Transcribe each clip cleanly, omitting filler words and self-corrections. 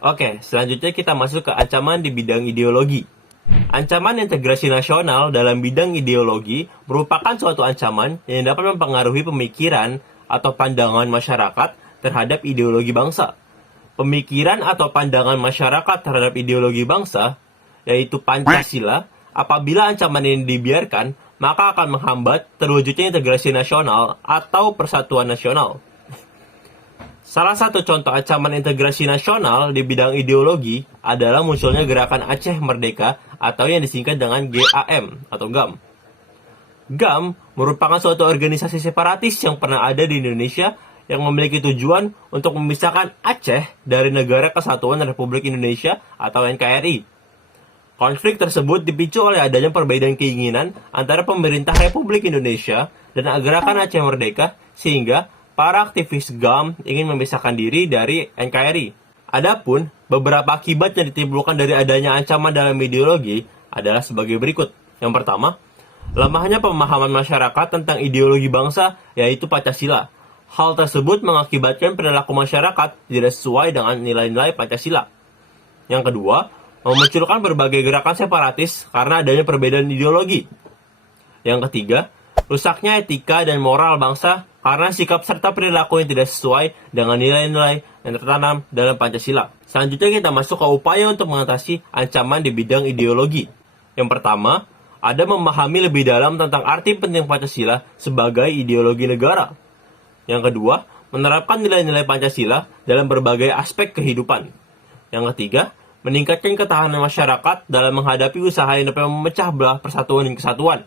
Oke, selanjutnya kita masuk ke ancaman di bidang ideologi. Ancaman integrasi nasional dalam bidang ideologi merupakan suatu ancaman yang dapat mempengaruhi pemikiran atau pandangan masyarakat terhadap ideologi bangsa. Pemikiran atau pandangan masyarakat terhadap ideologi bangsa, yaitu Pancasila, apabila ancaman ini dibiarkan, maka akan menghambat terwujudnya integrasi nasional atau persatuan nasional. Salah satu contoh ancaman integrasi nasional di bidang ideologi adalah munculnya gerakan Aceh Merdeka atau yang disingkat dengan GAM atau GAM. GAM merupakan suatu organisasi separatis yang pernah ada di Indonesia yang memiliki tujuan untuk memisahkan Aceh dari Negara Kesatuan Republik Indonesia atau NKRI. Konflik tersebut dipicu oleh adanya perbedaan keinginan antara pemerintah Republik Indonesia dan gerakan Aceh Merdeka sehingga para aktivis GAM ingin memisahkan diri dari NKRI. Adapun beberapa akibat yang ditimbulkan dari adanya ancaman dalam ideologi adalah sebagai berikut. Yang pertama, lemahnya pemahaman masyarakat tentang ideologi bangsa yaitu Pancasila. Hal tersebut mengakibatkan perilaku masyarakat tidak sesuai dengan nilai-nilai Pancasila. Yang kedua, memunculkan berbagai gerakan separatis karena adanya perbedaan ideologi. Yang ketiga, rusaknya etika dan moral bangsa karena sikap serta perilaku yang tidak sesuai dengan nilai-nilai yang tertanam dalam Pancasila. Selanjutnya kita masuk ke upaya untuk mengatasi ancaman di bidang ideologi. Yang pertama, ada memahami lebih dalam tentang arti penting Pancasila sebagai ideologi negara. Yang kedua, menerapkan nilai-nilai Pancasila dalam berbagai aspek kehidupan. Yang ketiga, meningkatkan ketahanan masyarakat dalam menghadapi usaha yang dapat memecah belah persatuan dan kesatuan.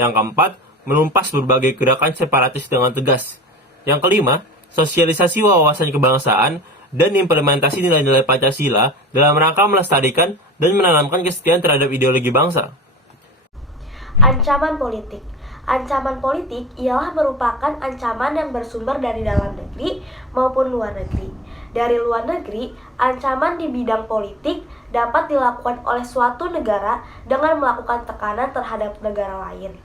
Yang keempat, menumpas berbagai gerakan separatis dengan tegas. Yang kelima, sosialisasi wawasan kebangsaan dan implementasi nilai-nilai Pancasila dalam rangka melestarikan dan menanamkan kesetiaan terhadap ideologi bangsa. Ancaman politik. Ancaman politik ialah merupakan ancaman yang bersumber dari dalam negeri maupun luar negeri. Dari luar negeri, ancaman di bidang politik dapat dilakukan oleh suatu negara dengan melakukan tekanan terhadap negara lain.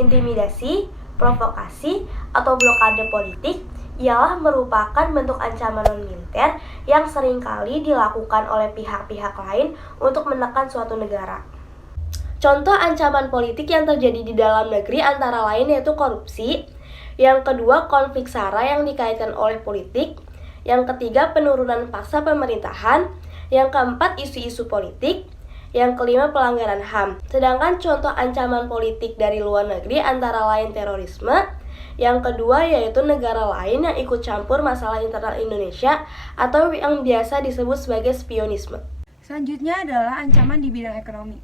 Intimidasi, provokasi, atau blokade politik ialah merupakan bentuk ancaman non-militer yang seringkali dilakukan oleh pihak-pihak lain untuk menekan suatu negara. Contoh ancaman politik yang terjadi di dalam negeri antara lain yaitu korupsi, yang kedua konflik SARA yang dikaitkan oleh politik, yang ketiga penurunan paksa pemerintahan, yang keempat isu-isu politik, yang kelima pelanggaran HAM. Sedangkan contoh ancaman politik dari luar negeri antara lain terorisme, yang kedua yaitu negara lain yang ikut campur masalah internal Indonesia atau yang biasa disebut sebagai spionisme. Selanjutnya adalah ancaman di bidang ekonomi.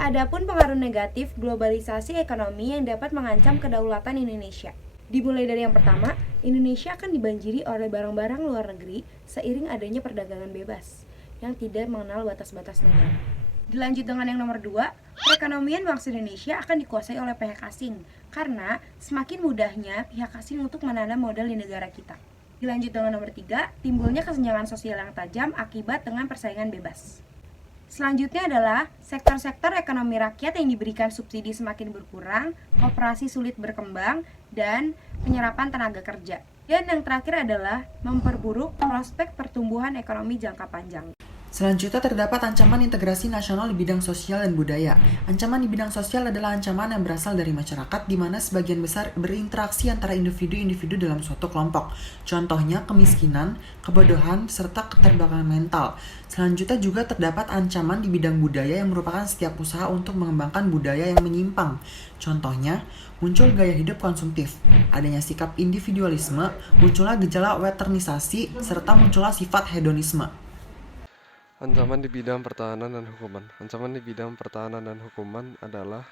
Adapun pengaruh negatif globalisasi ekonomi yang dapat mengancam kedaulatan Indonesia. Dimulai dari yang pertama, Indonesia akan dibanjiri oleh barang-barang luar negeri seiring adanya perdagangan bebas yang tidak mengenal batas-batas negara. Dilanjut dengan yang nomor 2, perekonomian bangsa Indonesia akan dikuasai oleh pihak asing karena semakin mudahnya pihak asing untuk menanam modal di negara kita. Dilanjut dengan nomor 3, timbulnya kesenjangan sosial yang tajam akibat dengan persaingan bebas. Selanjutnya adalah sektor-sektor ekonomi rakyat yang diberikan subsidi semakin berkurang, koperasi sulit berkembang, dan penyerapan tenaga kerja. Dan yang terakhir adalah memperburuk prospek pertumbuhan ekonomi jangka panjang. Selanjutnya terdapat ancaman integrasi nasional di bidang sosial dan budaya. Ancaman di bidang sosial adalah ancaman yang berasal dari masyarakat di mana sebagian besar berinteraksi antara individu-individu dalam suatu kelompok. Contohnya kemiskinan, kebodohan, serta keterbelakangan mental. Selanjutnya juga terdapat ancaman di bidang budaya yang merupakan setiap usaha untuk mengembangkan budaya yang menyimpang. Contohnya, muncul gaya hidup konsumtif, adanya sikap individualisme, munculnya gejala westernisasi, serta munculnya sifat hedonisme. Ancaman di bidang pertahanan dan hukuman. Ancaman di bidang pertahanan dan hukuman adalah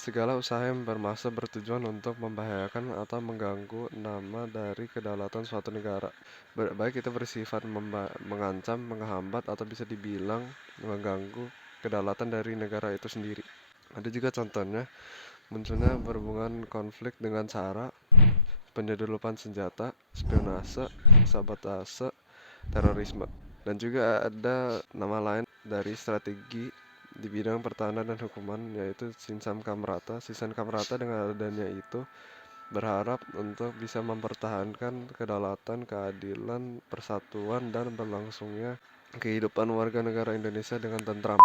segala usaha yang bermaksud bertujuan untuk membahayakan atau mengganggu nama dari kedaulatan suatu negara. Baik itu bersifat mengancam, menghambat, atau bisa dibilang mengganggu kedaulatan dari negara itu sendiri. Ada juga contohnya, munculnya berhubungan konflik dengan cara penyeludupan senjata, spionase, sabotase, terorisme. Dan juga ada nama lain dari strategi di bidang pertahanan dan hukuman yaitu Sinsam Kamrata. Sinsam Kamrata dengan adanya itu berharap untuk bisa mempertahankan kedaulatan, keadilan, persatuan, dan berlangsungnya kehidupan warga negara Indonesia dengan tentram.